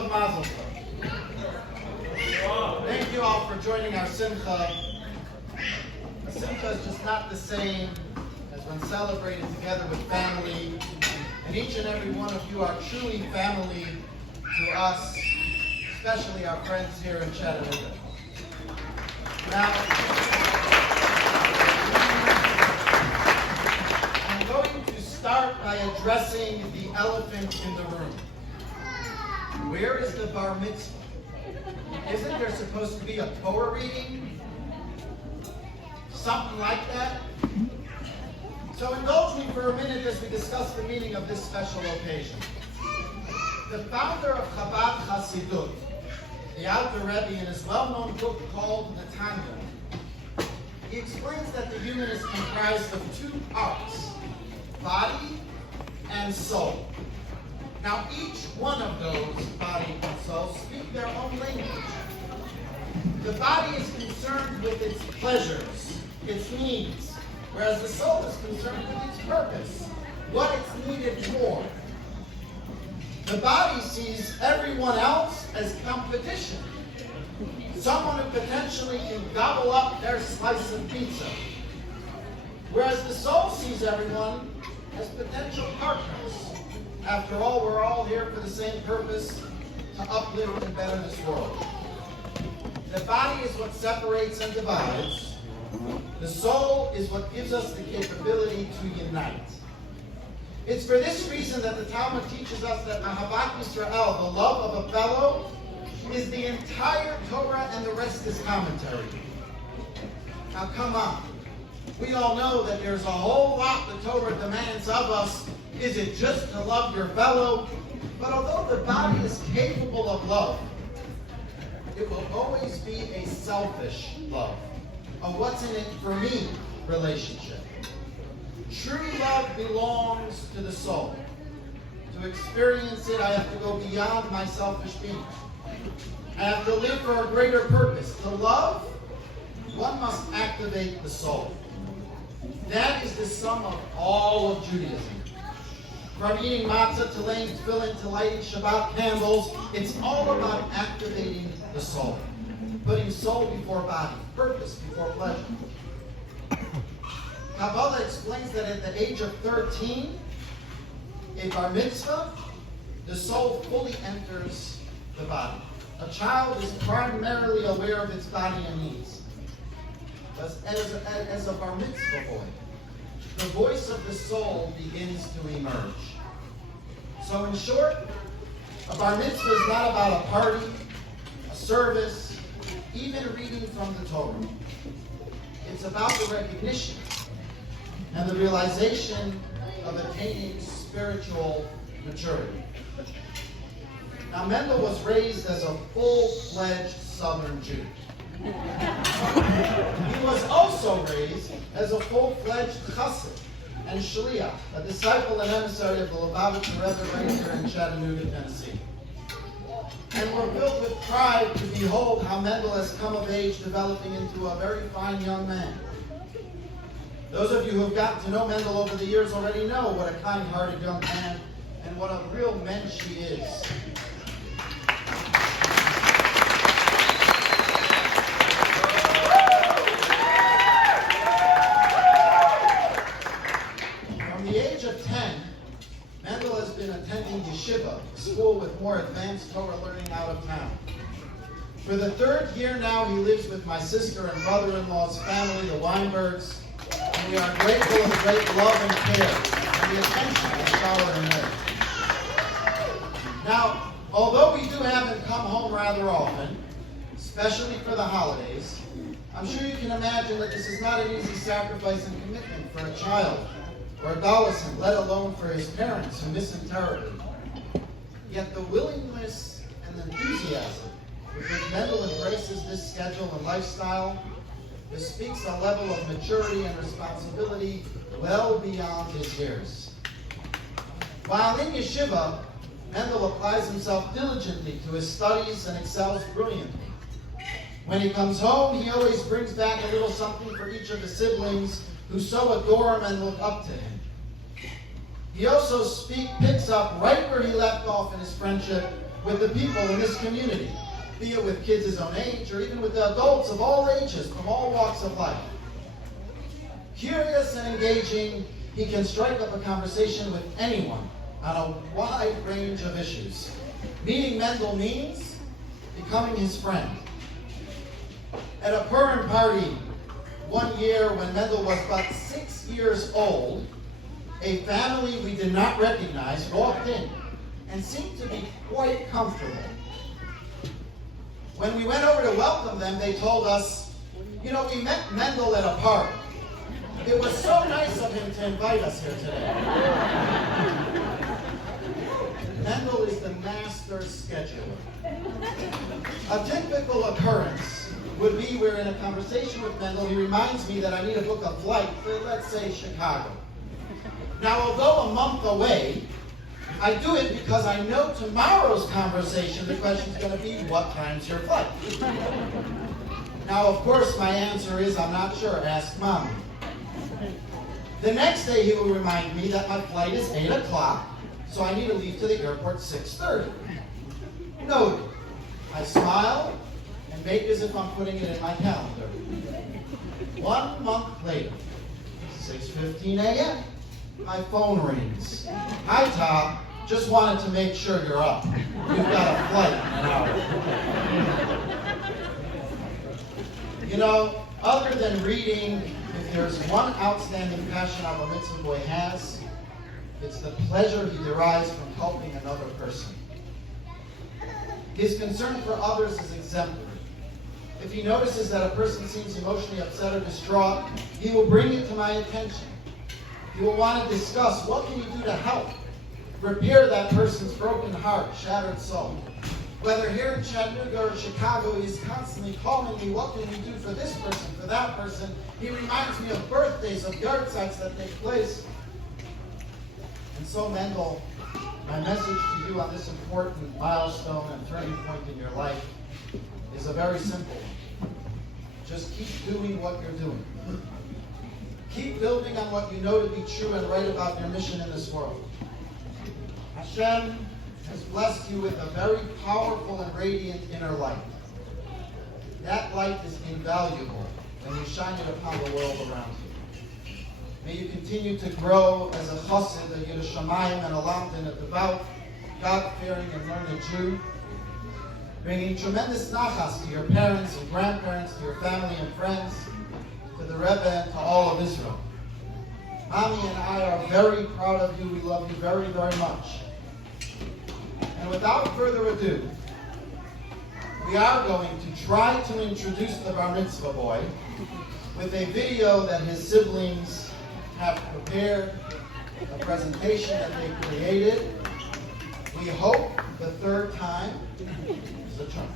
Tov, Mazel Tov. Thank you all for joining our Simcha. A Simcha is just not the same as when celebrated together with family. And each and every one of you are truly family to us, especially our friends here in Chattanooga. Now, I'm going to start by addressing the elephant in the room. Where is the bar mitzvah? Isn't there supposed to be a Torah reading? Something like that? So indulge me for a minute as we discuss the meaning of this special occasion. The founder of Chabad Hasidut, the Alter Rabbi, in his well-known book called the Tanya, he explains that the human is comprised of two parts, body and soul. Now each one of those, body and soul, speak their own language. The body is concerned with its pleasures, its needs, whereas the soul is concerned with its purpose, what it's needed for. The body sees everyone else as competition, someone who potentially can gobble up their slice of pizza, whereas the soul sees everyone as potential partners. After all, we're all here for the same purpose, to uplift and better this world. The body is what separates and divides. The soul is what gives us the capability to unite. It's for this reason that the Talmud teaches us that Ahavat Yisrael, the love of a fellow, is the entire Torah and the rest is commentary. Now come on. We all know that there's a whole lot the Torah demands of us. Is it just to love your fellow? But although the body is capable of love, it will always be a selfish love, a what's in it for me relationship. True love belongs to the soul. To experience it, I have to go beyond my selfish being. I have to live for a greater purpose. To love, one must activate the soul. That is the sum of all of Judaism. From eating matzah to laying tefillin to lighting Shabbat candles, it's all about activating the soul. Putting soul before body, purpose before pleasure. Kabbalah explains that at the age of 13, a bar mitzvah, the soul fully enters the body. A child is primarily aware of its body and needs. As a bar mitzvah boy, the voice of the soul begins to emerge. So in short, a bar mitzvah is not about a party, a service, even reading from the Torah. It's about the recognition and the realization of attaining spiritual maturity. Now, Mendel was raised as a full-fledged Southern Jew. He was also raised as a full-fledged chassid and shliach, a disciple and emissary of the Lubavitcher Rebbe right here in Chattanooga, Tennessee. And we're filled with pride to behold how Mendel has come of age, developing into a very fine young man. Those of you who have gotten to know Mendel over the years already know what a kind-hearted young man and what a real mensch he is. From the age of 10, Mendel has been attending yeshiva, a school with more advanced Torah learning out of town. For the third year now, he lives with my sister and brother-in-law's family, the Weinbergs, and we are grateful of the great love and care and the attention they shower him with. Now, although we do have him come home rather often, especially for the holidays, I'm sure you can imagine that this is not an easy sacrifice and commitment for a child or adolescent, let alone for his parents who miss him terribly. Yet the willingness and the enthusiasm with which Mendel embraces this schedule and lifestyle bespeaks a level of maturity and responsibility well beyond his years. While in yeshiva, Mendel applies himself diligently to his studies and excels brilliantly. When he comes home, he always brings back a little something for each of the siblings who so adore him and look up to him. He also picks up right where he left off in his friendship with the people in this community, be it with kids his own age or even with the adults of all ages from all walks of life. Curious and engaging, he can strike up a conversation with anyone on a wide range of issues. Meeting Mendel means becoming his friend. At a Purim party one year when Mendel was about 6 years old, a family we did not recognize walked in and seemed to be quite comfortable. When we went over to welcome them, they told us, we met Mendel at a park. It was so nice of him to invite us here today. Mendel is the master scheduler. A typical occurrence would be where in a conversation with Mendel, he reminds me that I need to book a flight for, let's say, Chicago. Now, although a month away, I do it because I know tomorrow's conversation, the question is going to be, what time's your flight? Now, of course, my answer is, I'm not sure. Ask Mommy. The next day, he will remind me that my flight is 8 o'clock, so I need to leave to the airport 6:30. Noted. I smile and make as if I'm putting it in my calendar. 1 month later, 6:15 a.m., my phone rings. Hi, Tom. Just wanted to make sure you're up. You've got a flight in an hour. Other than reading, if there's one outstanding passion our mitzvah boy has, it's the pleasure he derives from helping another person. His concern for others is exemplary. If he notices that a person seems emotionally upset or distraught, he will bring it to my attention. He will want to discuss what can you do to help repair that person's broken heart, shattered soul. Whether here in Chattanooga or Chicago, he's constantly calling me, what can we do for this person, for that person? He reminds me of birthdays, of yard sites that take place. And so, Mendel, my message to you on this important milestone and turning point in your life is a very simple one. Just keep doing what you're doing. Keep building on what you know to be true and right about your mission in this world. Hashem has blessed you with a very powerful and radiant inner light. That light is invaluable when you shine it upon the world around you. May you continue to grow as a chassid, a Yireh Shamayim, and a lamdan, a devout, God-fearing, and learned Jew, bringing tremendous nachas to your parents and grandparents, to your family and friends, to the Rebbe, and to all of Israel. Mommy and I are very proud of you. We love you very, very much. And without further ado, we are going to try to introduce the bar mitzvah boy with a video that his siblings have prepared, a presentation that they created. We hope the third time is the charm.